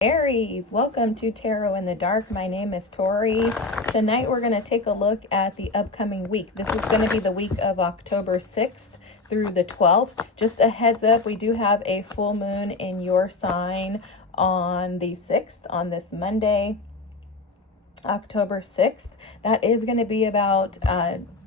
Aries, welcome to Tarot in the Dark. My name is Tori. Tonight we're going to take a look at the upcoming week. This is going to be the week of October 6th through the 12th. Just a heads up, we do have a full moon in your sign on the 6th, on this Monday, October 6th. That is going to be about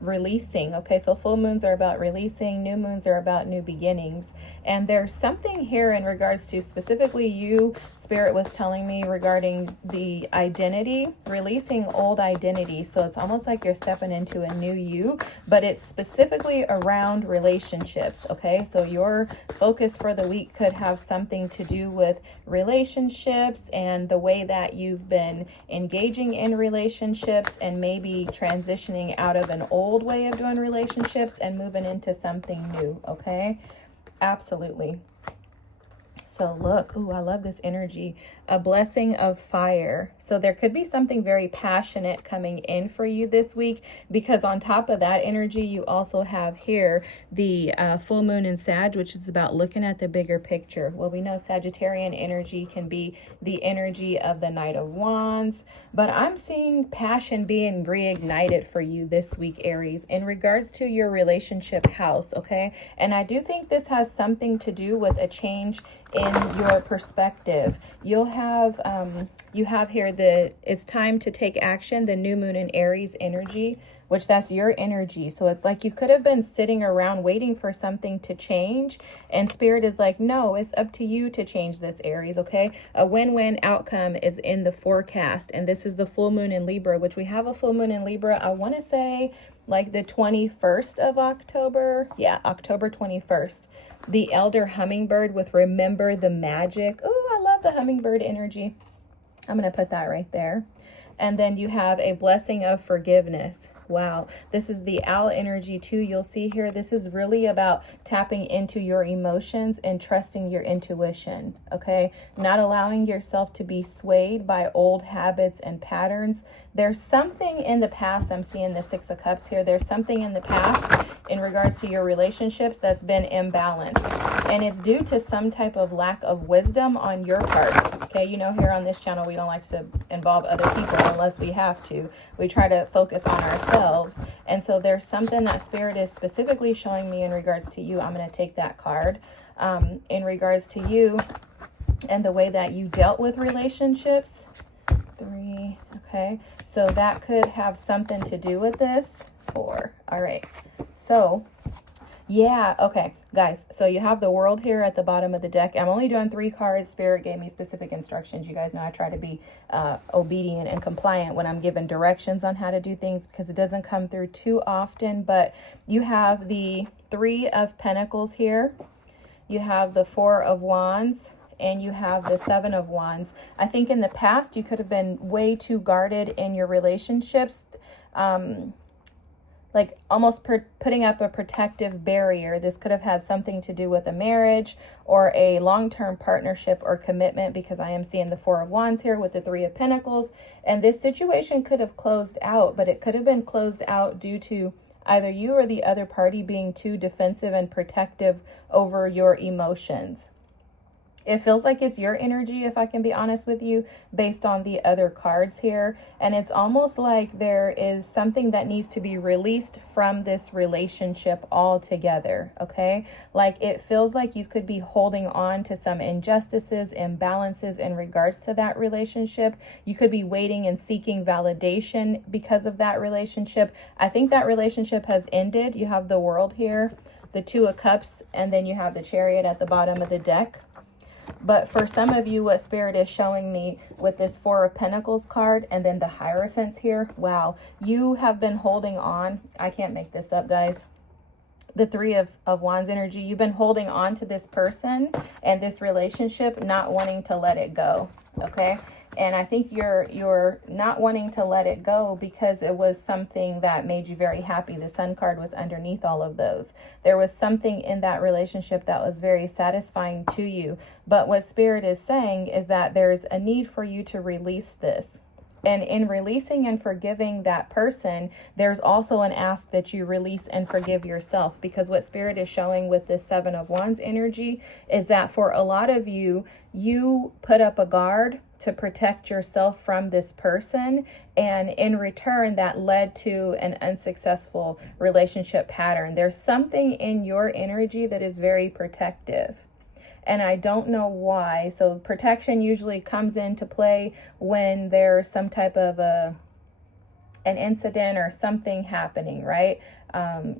releasing. Okay, so full moons are about releasing, new moons are about new beginnings. And there's something here in regards to specifically you, Spirit was telling me regarding the identity, releasing old identity. So it's almost like you're stepping into a new you, but it's specifically around relationships. Okay, so your focus for the week could have something to do with relationships and the way that you've been engaging in relationships and maybe transitioning out of an old way of doing relationships and moving into something new. Okay, absolutely. So look, ooh, I love this energy, a blessing of fire. So there could be something very passionate coming in for you this week, because on top of that energy, you also have here the full moon in Sag, which is about looking at the bigger picture. Well, we know Sagittarian energy can be the energy of the Knight of Wands, but I'm seeing passion being reignited for you this week, Aries, in regards to your relationship house, okay? And I do think this has something to do with a change in your perspective. You'll have you have here the it's time to take action, the new moon in Aries energy, which that's your energy. So it's like you could have been sitting around waiting for something to change, and Spirit is like, no, it's up to you to change this, Aries. Okay, a win-win outcome is in the forecast, and this is the full moon in Libra, which we have a full moon in Libra, I want to say like the 21st of October. Yeah, October 21st. The elder hummingbird with remember the magic. Oh, I love the hummingbird energy. I'm going to put that right there. And then you have a blessing of forgiveness. Wow. This is the owl energy too. You'll see here, this is really about tapping into your emotions and trusting your intuition. Okay. Not allowing yourself to be swayed by old habits and patterns. There's something in the past. I'm seeing the Six of Cups here. There's something in the past in regards to your relationships that's been imbalanced. And it's due to some type of lack of wisdom on your part. Okay. You know, here on this channel, we don't like to involve other people unless we have to. We try to focus on ourselves. And so there's something that Spirit is specifically showing me in regards to you. I'm going to take that card in regards to you and the way that you dealt with relationships. 3. Okay. So that could have something to do with this. 4. All right. So yeah, okay, guys, so you have the World here at the bottom of the deck. I'm only doing 3 cards. Spirit gave me specific instructions. You guys know I try to be obedient and compliant when I'm given directions on how to do things, because it doesn't come through too often. But you have the 3 of Pentacles here. You have the 4 of Wands. And you have the 7 of Wands. I think in the past, you could have been way too guarded in your relationships. Like almost putting up a protective barrier. This could have had something to do with a marriage or a long-term partnership or commitment, because I am seeing the 4 of Wands here with the 3 of Pentacles. And this situation could have closed out, but it could have been closed out due to either you or the other party being too defensive and protective over your emotions. It feels like it's your energy, if I can be honest with you, based on the other cards here. And it's almost like there is something that needs to be released from this relationship altogether, okay? Like it feels like you could be holding on to some injustices, imbalances in regards to that relationship. You could be waiting and seeking validation because of that relationship. I think that relationship has ended. You have the World here, the 2 of Cups, and then you have the Chariot at the bottom of the deck. But for some of you, what Spirit is showing me with this 4 of Pentacles card and then the Hierophants here, wow, you have been holding on. I can't make this up, guys. The 3 of Wands energy, you've been holding on to this person and this relationship, not wanting to let it go, okay? And I think you're not wanting to let it go because it was something that made you very happy. The Sun card was underneath all of those. There was something in that relationship that was very satisfying to you. But what Spirit is saying is that there's a need for you to release this. And in releasing and forgiving that person, there's also an ask that you release and forgive yourself, because what Spirit is showing with this Seven of Wands energy is that for a lot of you, you put up a guard to protect yourself from this person, and in return that led to an unsuccessful relationship pattern. There's something in your energy that is very protective, and I don't know why. So protection usually comes into play when there's some type of an incident or something happening, right?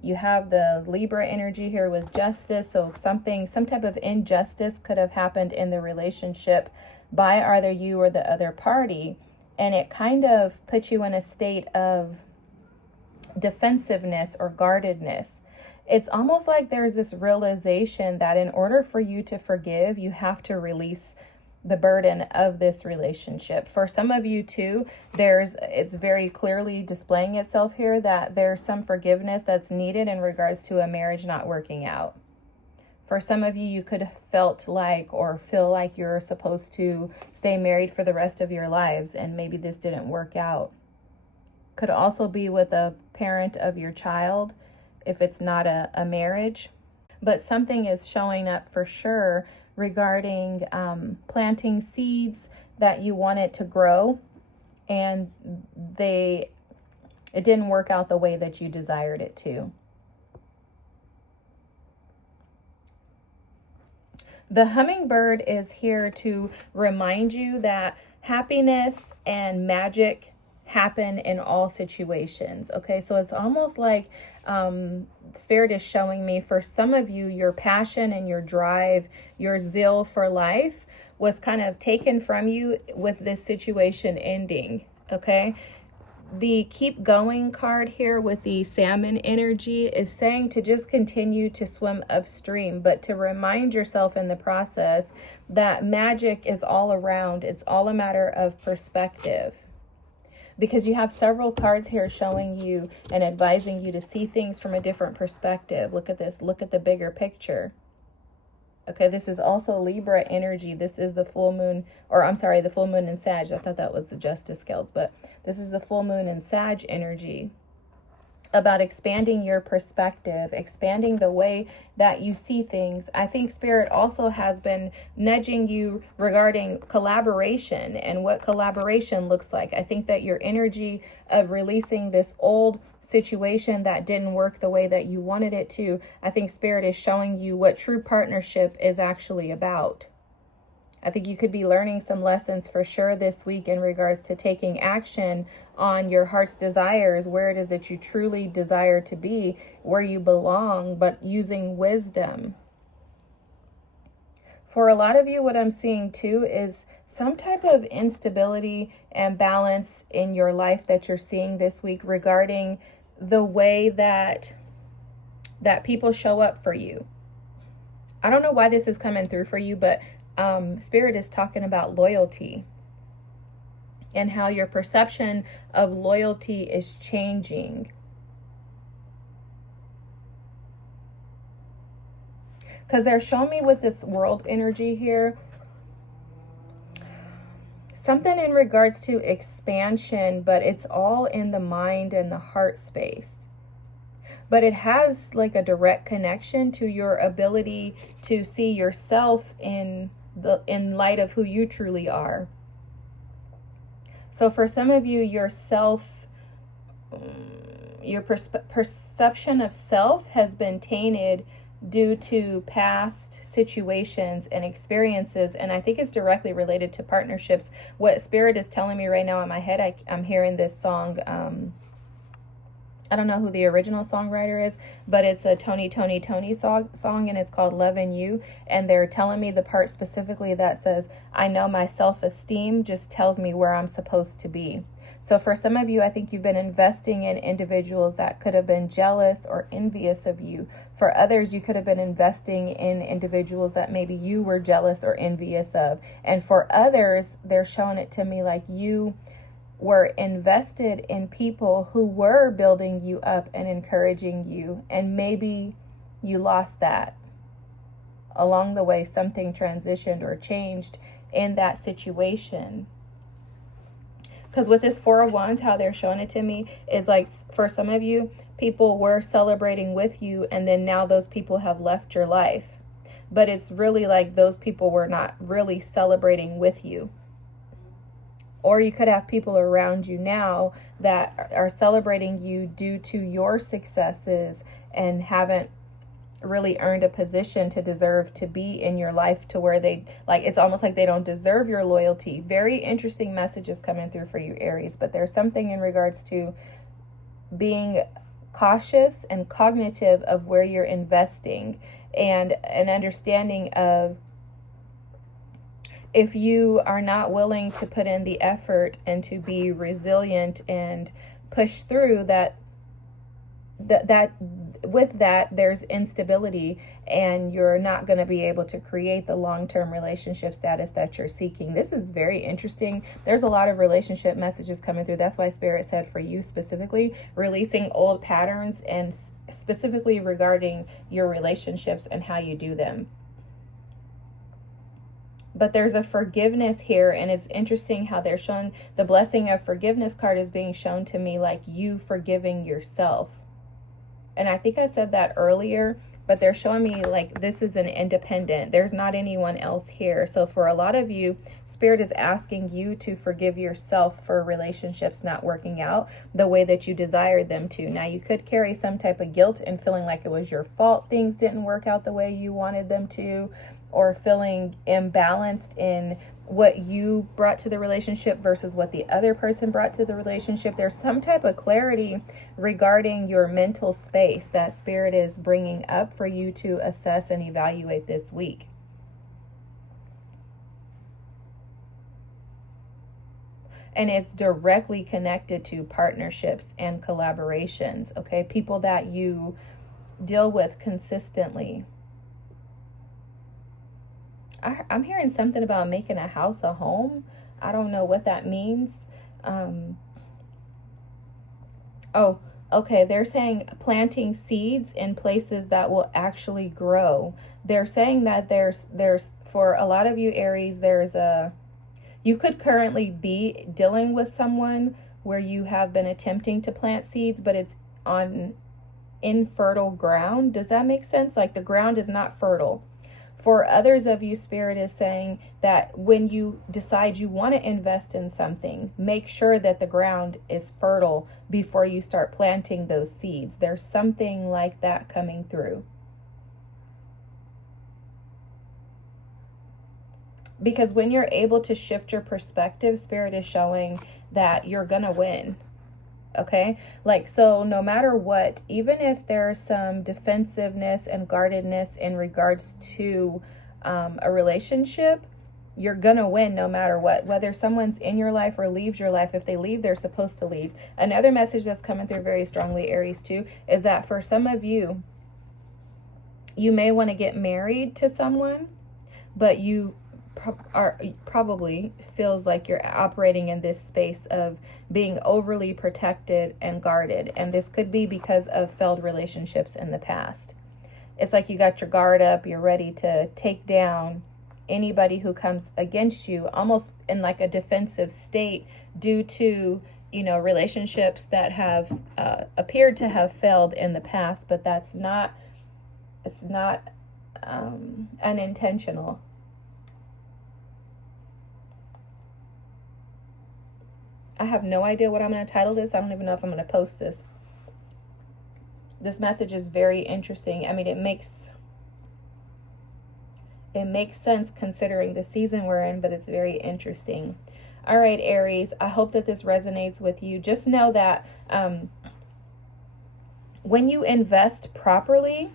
You have the Libra energy here with justice. So some type of injustice could have happened in the relationship by either you or the other party. And it kind of puts you in a state of defensiveness or guardedness. It's almost like there's this realization that in order for you to forgive, you have to release the burden of this relationship. For some of you too, it's very clearly displaying itself here that there's some forgiveness that's needed in regards to a marriage not working out. For some of you, you could have felt like or feel like you're supposed to stay married for the rest of your lives, and maybe this didn't work out. Could also be with a parent of your child if it's not a marriage. But something is showing up for sure regarding planting seeds that you wanted to grow, and it didn't work out the way that you desired it to. The hummingbird is here to remind you that happiness and magic happen in all situations. Okay, so it's almost like Spirit is showing me, for some of you, your passion and your drive, your zeal for life was kind of taken from you with this situation ending. Okay, the keep going card here with the salmon energy is saying to just continue to swim upstream, but to remind yourself in the process that magic is all around. It's all a matter of perspective, because you have several cards here showing you and advising you to see things from a different perspective. Look at this. Look at the bigger picture. Okay, this is also Libra energy. This is the full moon, the full moon in Sag. I thought that was the Justice Scales, but this is the full moon in Sag energy, about expanding your perspective, expanding the way that you see things. I think Spirit also has been nudging you regarding collaboration and what collaboration looks like. I think that your energy of releasing this old situation that didn't work the way that you wanted it to, I think Spirit is showing you what true partnership is actually about. I think you could be learning some lessons for sure this week in regards to taking action on your heart's desires, where it is that you truly desire to be, where you belong, but using wisdom. For a lot of you, what I'm seeing too is some type of instability and balance in your life that you're seeing this week regarding the way that people show up for you. I don't know why this is coming through for you, but Spirit is talking about loyalty and how your perception of loyalty is changing. Because they're showing me with this world energy here, something in regards to expansion, but it's all in the mind and the heart space. But it has like a direct connection to your ability to see yourself in light of who you truly are. So for some of you, your perception of self has been tainted due to past situations and experiences, and I think it's directly related to partnerships. What Spirit is telling me right now in my head, I'm hearing this song. I don't know who the original songwriter is, but it's a Tony song, and it's called Lovin' You. And they're telling me the part specifically that says, I know my self-esteem just tells me where I'm supposed to be. So for some of you, I think you've been investing in individuals that could have been jealous or envious of you. For others, you could have been investing in individuals that maybe you were jealous or envious of. And for others, they're showing it to me like you were invested in people who were building you up and encouraging you, and maybe you lost that. Along the way, something transitioned or changed in that situation. Because with this Four of Wands, how they're showing it to me is like, for some of you, people were celebrating with you, and then now those people have left your life. But it's really like those people were not really celebrating with you. Or you could have people around you now that are celebrating you due to your successes and haven't really earned a position to deserve to be in your life, to where they, like, it's almost like they don't deserve your loyalty. Very interesting messages coming through for you, Aries. But there's something in regards to being cautious and cognitive of where you're investing, and an understanding of, if you are not willing to put in the effort and to be resilient and push through that with that there's instability, and you're not going to be able to create the long-term relationship status that you're seeking. This is very interesting. There's a lot of relationship messages coming through. That's why Spirit said for you specifically, releasing old patterns, and specifically regarding your relationships and how you do them. But there's a forgiveness here, and it's interesting how they're showing the blessing of forgiveness card is being shown to me like you forgiving yourself. And I think I said that earlier, but they're showing me like this is an independent. There's not anyone else here. So for a lot of you, Spirit is asking you to forgive yourself for relationships not working out the way that you desired them to. Now, you could carry some type of guilt and feeling like it was your fault things didn't work out the way you wanted them to, or feeling imbalanced in what you brought to the relationship versus what the other person brought to the relationship. There's some type of clarity regarding your mental space that Spirit is bringing up for you to assess and evaluate this week. And it's directly connected to partnerships and collaborations, okay? People that you deal with consistently. I'm hearing something about making a house a home. I don't know what that means. Oh, okay. They're saying planting seeds in places that will actually grow. They're saying that there's for a lot of you, Aries, you could currently be dealing with someone where you have been attempting to plant seeds, but it's on infertile ground. Does that make sense? Like the ground is not fertile. For others of you, Spirit is saying that when you decide you want to invest in something, make sure that the ground is fertile before you start planting those seeds. There's something like that coming through. Because when you're able to shift your perspective, Spirit is showing that you're going to win. Okay, like, so no matter what, even if there's some defensiveness and guardedness in regards to a relationship, you're gonna win no matter what, whether someone's in your life or leaves your life. If they leave, they're supposed to leave. Another message that's coming through very strongly, Aries, too, is that for some of you, you may want to get married to someone, but you probably feels like you're operating in this space of being overly protected and guarded, and this could be because of failed relationships in the past. It's like you got your guard up, you're ready to take down anybody who comes against you, almost in like a defensive state due to, you know, relationships that have appeared to have failed in the past, but it's not unintentional. I have no idea what I'm going to title this. I don't even know if I'm going to post this. This message is very interesting. I mean, it makes sense considering the season we're in, but it's very interesting. All right, Aries, I hope that this resonates with you. Just know that when you invest properly,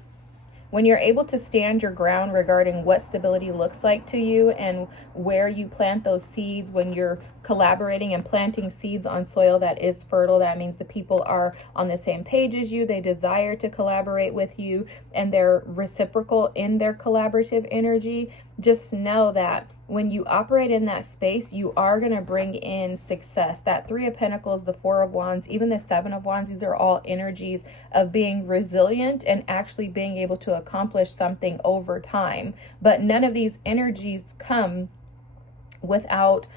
when you're able to stand your ground regarding what stability looks like to you and where you plant those seeds, when you're collaborating and planting seeds on soil that is fertile, that means the people are on the same page as you, they desire to collaborate with you, and they're reciprocal in their collaborative energy. Just know that when you operate in that space, you are going to bring in success. That Three of Pentacles, the Four of Wands, even the Seven of Wands, these are all energies of being resilient and actually being able to accomplish something over time. But none of these energies come without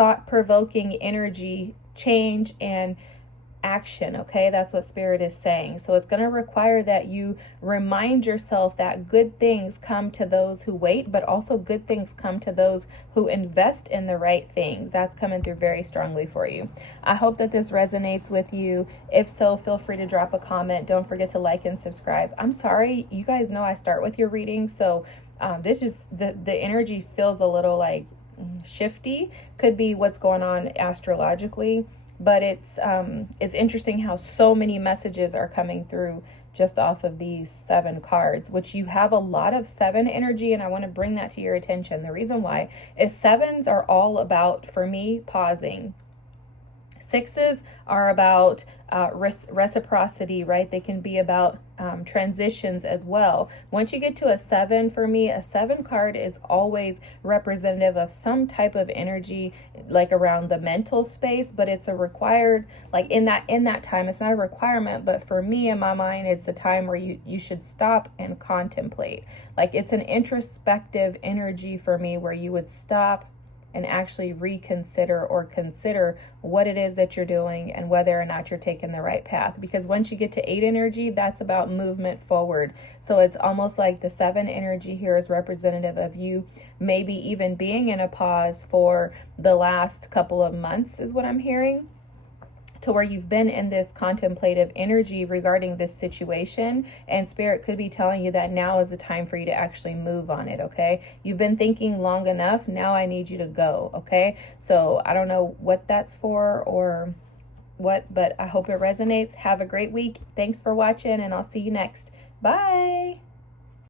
thought-provoking energy change and action, okay? That's what Spirit is saying. So it's going to require that you remind yourself that good things come to those who wait, but also good things come to those who invest in the right things. That's coming through very strongly for you. I hope that this resonates with you. If so, feel free to drop a comment. Don't forget to like and subscribe. I'm sorry, you guys know I start with your reading, so this is the energy feels a little like shifty. Could be what's going on astrologically. But it's interesting how so many messages are coming through just off of these 7 cards, which you have a lot of 7 energy, and I want to bring that to your attention. The reason why is 7s are all about, for me, pausing. 6s are about reciprocity, right? They can be about transitions as well. Once you get to a 7, for me, a 7 card is always representative of some type of energy, like around the mental space, but it's a required, like in that time, it's not a requirement, but for me, in my mind, it's a time where you should stop and contemplate. Like it's an introspective energy for me, where you would stop and actually reconsider or consider what it is that you're doing and whether or not you're taking the right path. Because once you get to 8 energy, that's about movement forward. So it's almost like the 7 energy here is representative of you maybe even being in a pause for the last couple of months, is what I'm hearing, to where you've been in this contemplative energy regarding this situation, and Spirit could be telling you that now is the time for you to actually move on it, okay? You've been thinking long enough, now I need you to go, okay? So I don't know what that's for or what, but I hope it resonates. Have a great week. Thanks for watching, and I'll see you next. Bye.